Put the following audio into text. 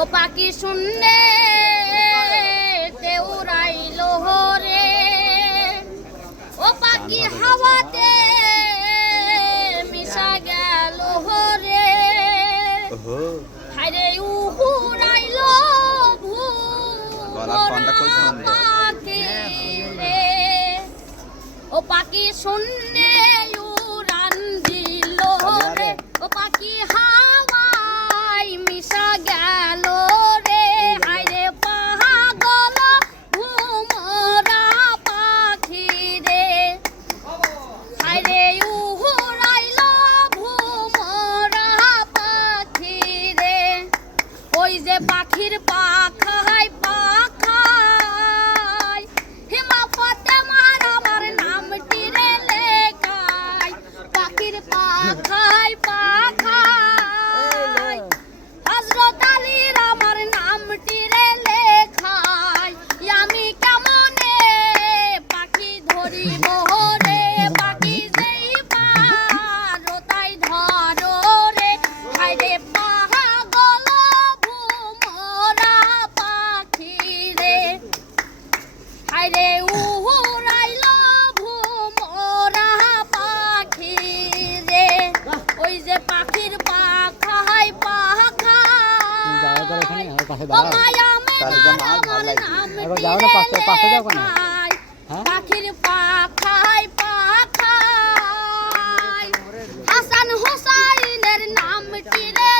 ও পাখি শুনলে উড়াইলো রে, ও পাখি হাওয়াতে মিশা গেল রে, হায়রে উড়াইলো পাখি রে, ও পাখি শুনলে উড়ান দিল রে, ও পাখি হাওয়ায় মিশা গেল রে, হায়রে পাগল ভোমরা পাখি রে, হায়রে উড়াইলো ভোমরা পাখি রে, ওই যে পাখির পাখায় পাখায় হিমাপতে মার আমার নামটি রে লেখায়, পাখির পাখায় পাখায় হযরত আলীর আমার নামটি রে লেখায়, আমি কেমনে পাখি ধরিব রে, পাখি যেই পারো তাই ধরো রে, হায়রে পাগল ভোমরা পাখি রে, হায়রে উড়াইলো ভোমরা পাখি রে, ওই যে পাখির পাখায় পাখায় ও মায়া আমার নামটি রে লেখায়, পাখির পাখায় পাখায় হাসান হুসাইনের নামটি রে